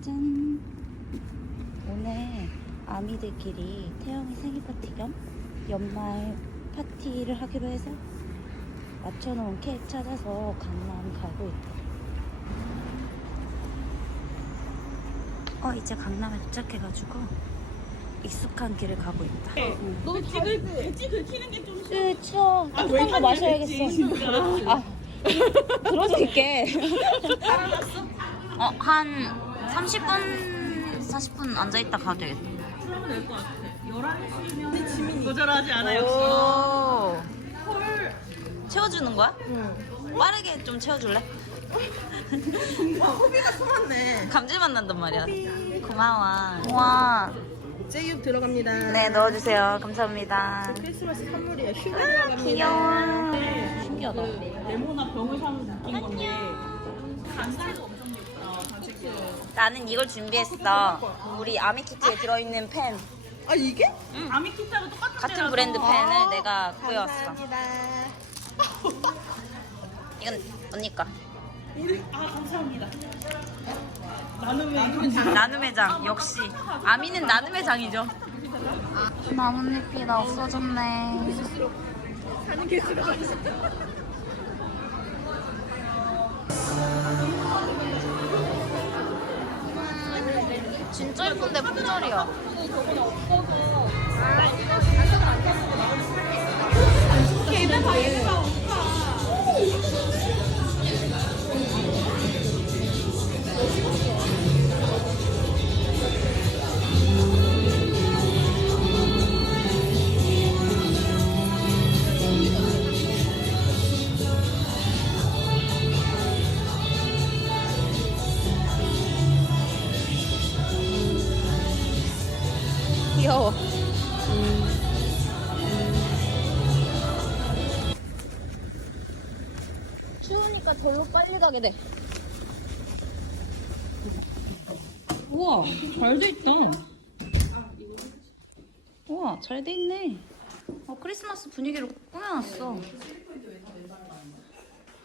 짠! 오늘 아미들끼리 태영이 생일 파티 겸 연말 파티를 하기로 해서 맞춰놓은 케이크 찾아서 강남 가고 있다. 어, 이제 강남에 도착해가지고 익숙한 길을 가고 있다. 너 찍을 배지 긁히는 게좀 그, 치워. 따뜻한 거 마셔야겠어. 아, 들어줄게. 어, 한 30분, 40분 앉아 있다 가도 되겠다. 그러면 될것 같아. 11시면 지민이 거절하지 않아 역시. 오. 채워주는 거야? 빠르게 좀 채워줄래? 호비가 숨었네. 감질맛 난단 말이야. 고마워. 우와. 제육 들어갑니다. 네, 넣어주세요. 감사합니다. 크리스마스 선물이에요. 슈가 들어갑니다. 귀여워. 신기하다. 레모나 병을 사면 느낀 건데 간식도 엄청 예쁘다. 간식도. 나는 이걸 준비했어. 우리 아미키트에 들어있는 펜. 아 이게? 응. 아미키타가 똑같은 같은 데라서. 브랜드 펜을 아, 내가 구해왔어. 감사합니다. 이건 언니 거. 이래- 아 감사합니다. 나눔의 나눔의 장 역시 아미는 나눔의 장이죠. 나뭇잎이 다 없어졌네. 사는 게 있어. 진짜 예쁜데 품절이야. 귀여워. 추우니까 절로 빨리 가게 돼. 우와, 잘 돼 있다. 우와, 잘 돼 있네. 어, 크리스마스 분위기로 꾸며놨어.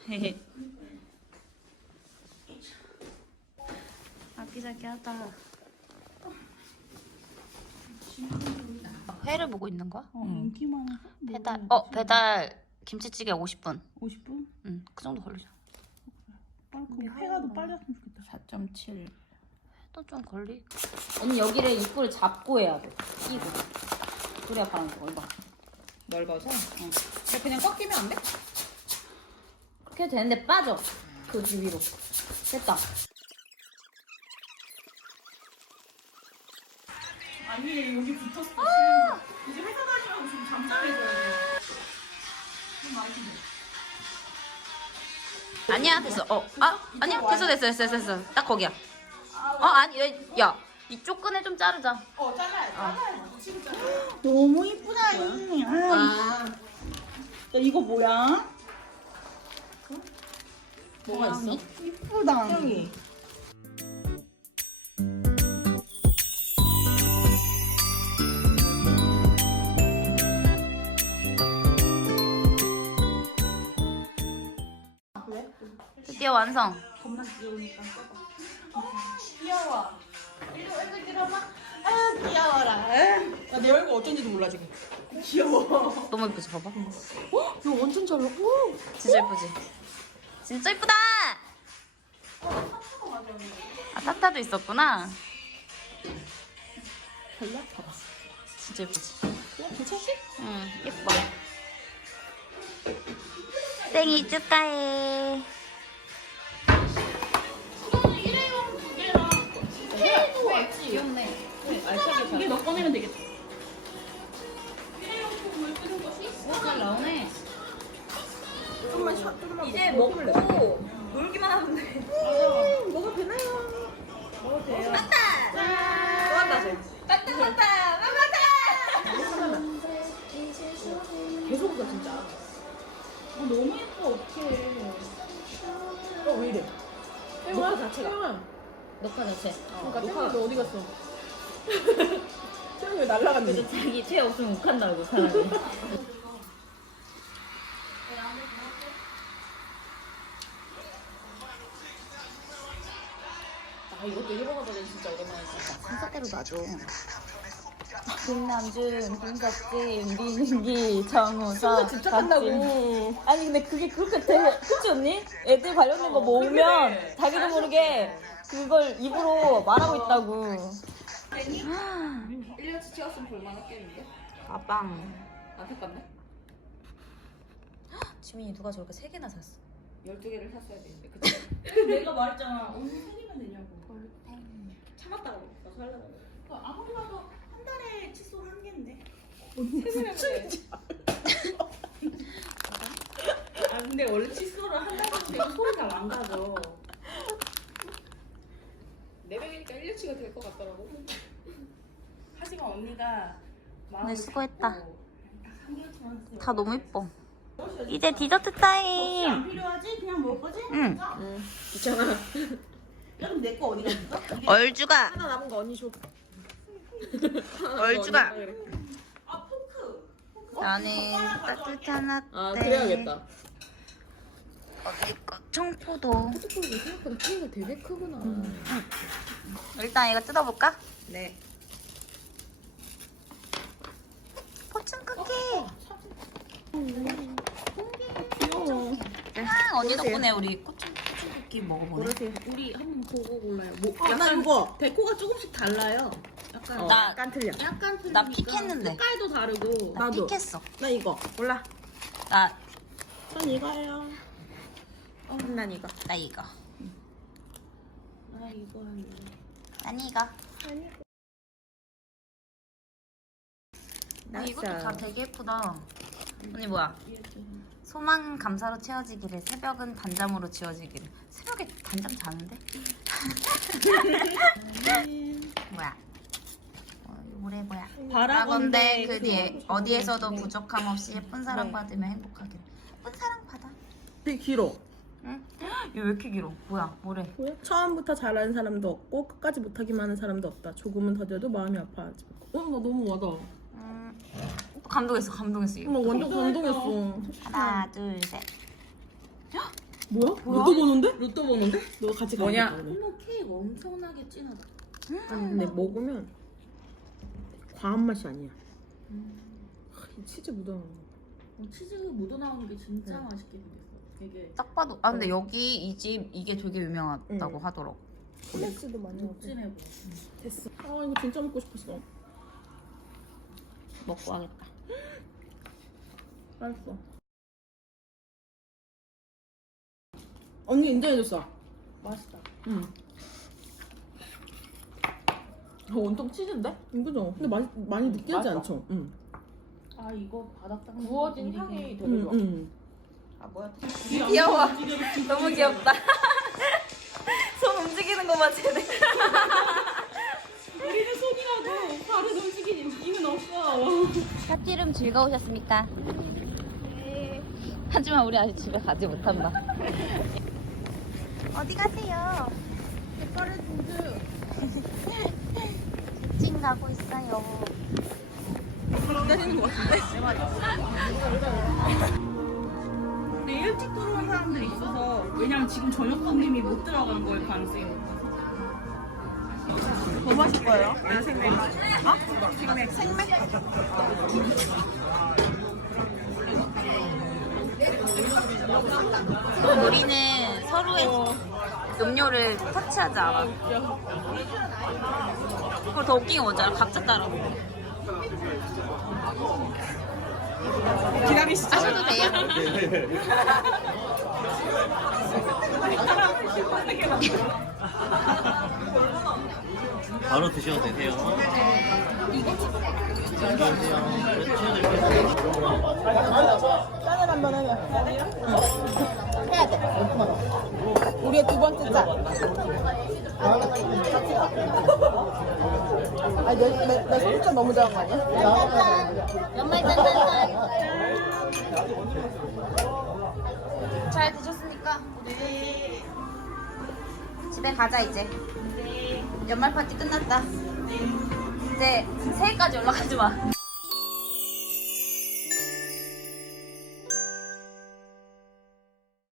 아기자기하다. 회를 보고 있는 거야? 어, 인기만 배달. 어, 배달 김치찌개 50분. 50분? 응, 그 정도 걸리죠. 빨리 회가 더 빨리 왔으면 좋겠다. 4.7. 또좀 걸리. 언니 여기를 입구를 잡고 해야 돼. 끼고. 그래야 바람 좀 얼마. 넓어서? 응. 그냥 꺾이면 안 돼? 그렇게 해도 되는데 빠져. 그 위로. 됐다. 아니 여기 붙었어. 이제 회사 다니면 좀 잠잠해져야 돼. 좀 많이 힘들어. 아니야, 됐어. 어, 아, 아니야, 됐어, 됐어, 됐어, 됐어. 딱 거기야. 어, 아니, 야, 야, 이쪽 끈에 좀 자르자. 어 잘라야 잘라야 지금 잘라. 너무 이쁘다 이. 아. 야, 이거 뭐야? 뭐가 있어? 이쁘다. 형이. 드디어 완성. 겁나 귀여우니까. 귀여워. 이거 얼굴 들어봐. 아 귀여워라. 나 내 얼굴 어쩐지도 몰라 지금. 귀여워. 너무 예쁘지, 봐봐. 어? 이거 완전 잘 나와. 오. 진짜 예쁘지? 진짜 예쁘다! 아, 타타도 있었구나. 별로? 봐봐. 진짜 예쁘지? 그냥 괜찮지? 응, 예뻐. 생일 축하해. 귀엽네. 알차게 두개 넣어 꺼내면 되겠다. 잘 나오네. 조금만 쉬어, 조금만 이제 먹고 먹고 놀기만 하면 돼. 음, 먹어도 되나요? 녹화 자체. 그러니까 태영이 너 어디 갔어? 태영이 왜 날라갔니? 자기 채 없으면 욱한다고 사람이. 아 이것도 일본어 버전 진짜 오랜만에 봤다. 순서대로 놔줘. 김남준, 김석진, 민기, 정우서, 집착한다고. 아니 근데 그게 그렇게 돼 그치 언니? 애들 관련된 거 모으면 그래. 자기도 모르게 그걸 입으로 말하고 있다고 1년치 찍었으면 볼만했겠는데? 아 빵 안타깝네. 지민이 누가 저렇게 세 개나 샀어 12개를 샀어야 되는데 그치? 내가 말했잖아. 언니 생기면 되냐고. 참았다가 나 살려고. 아무리 봐도 한 달에 칫솔 한 개인데. 부츠인지 아 근데 원래 칫솔을 한 달에 되고 소리 잘 안 가죠. 내 명이니까 1년치가 될 것 같더라고. 하지만 언니가 마음을 네, 수고했다. 딱한. 다 너무 예뻐 이제 디저트 타임 안 필요하지? 그냥 먹을 거지? 응. 진짜? 귀찮아. 야 그럼 내 거 어디 갔어? 이게- 얼주가 하나 남은 거 언니 줘. 얼주가. 그래. 아 포크. 나는 따뜻한 라떼 아 그래야겠다. 어디 거 청포도 스프가 생각보다 크기가 되게 크구나. 일단 이거 뜯어볼까? 네. 포춘 쿠키 귀여워. 아 언니 덕분에 우리 포춘, 포춘 쿠키 먹어보네 고르세요. 우리 한번 보고 골라요. 뭐 아, 나 이거 데코가 조금씩 달라요. 약간 어, 나- 약간 틀려. 약간 나 틀리니까 픽했는데. 색깔도 다르고. 나 나도. 픽했어 나 이거 골라. 나, 전 이거예요. 어, 난 이거. 나 이거. 아 이거 하네. 난 이거. 아, 이것도 다 되게 예쁘다. 언니 뭐야? 소망 감사로 채워지기를 새벽은 단잠으로 지워지기를. 새벽에 단잠 자는데? 뭐야? 어, 올해 뭐야? 바라건대 그 뒤에 어디에서도 부족함 없이 예쁜 사랑 받으며 행복하기를 예쁜 사랑 받아. 되게 길어. 응? 이거 왜 이렇게 길어? 뭐야 뭐래 뭐야? 처음부터 잘하는 사람도 없고 끝까지 못하기만 하는 사람도 없다. 조금은 더뎌도 마음이 아파하지. 어, 나 너무 와다. 음, 감동했어 감동했어 이거 나 완전 감동했어. 하나 둘 셋 뭐야? 뭐야? 로또 보는데? 로또 보는데? 너 같이 뭐냐? 어머 케이크 엄청나게 진하다. 아니 근데 먹으면 과한 맛이 아니야. 하, 이 치즈 묻어나는 거. 어, 치즈 묻어 나오는 게 진짜 네. 맛있게 생겼어. 되게 딱 봐도 아 근데 여기 이 집 이게 되게 유명하다고 응. 하더라고 플렉스도 많이 하고. 진해 보여. 됐어. 아 이거 진짜 먹고 싶었어. 먹고 하겠다 알았어. 언니 인정해줬어. 맛있다. 응. 어, 온통 치즈인데? 그죠? 근데 많이, 많이 느끼하지 맛있어. 않죠? 응. 아 이거 바닥 닦는 구워진 거 향이 되게 좋아. 응. 아 뭐야 귀여워 너무 귀엽다 손 움직이는 거봐 쟤네 우리는 손이라도 바로 움직이는 힘은 없어. 샷지름 즐거우셨습니까? 하지만 우리 아직 집에 가지 못한다 어디 가세요? 찐 가고 있어요 기다리는 것 같은데? 일찍 들어온 사람들이 있어서 왜냐면 지금 저녁 손님이 못 들어간 걸 가능성이 높아서. 뭐 마실 거예요? 생맥. 어? 생맥. 생맥? 우리는 서로의 음료를 터치하지 않아 그걸 더 웃긴 게 뭔지 알아? 각자 따라 먹어 기다리시죠. 하셔도 돼요 바로 드셔도 되세요. 짠을 한번 해요. 해야 돼. 우리의 두 번째 짠. 아, 내, 내, 내 손좀 너무 작은 거 아니야? 연말 짠짠짠 잘 드셨습니까? 집에 가자 이제. 연말 파티 끝났다. 이제 새해까지 올라가지 마.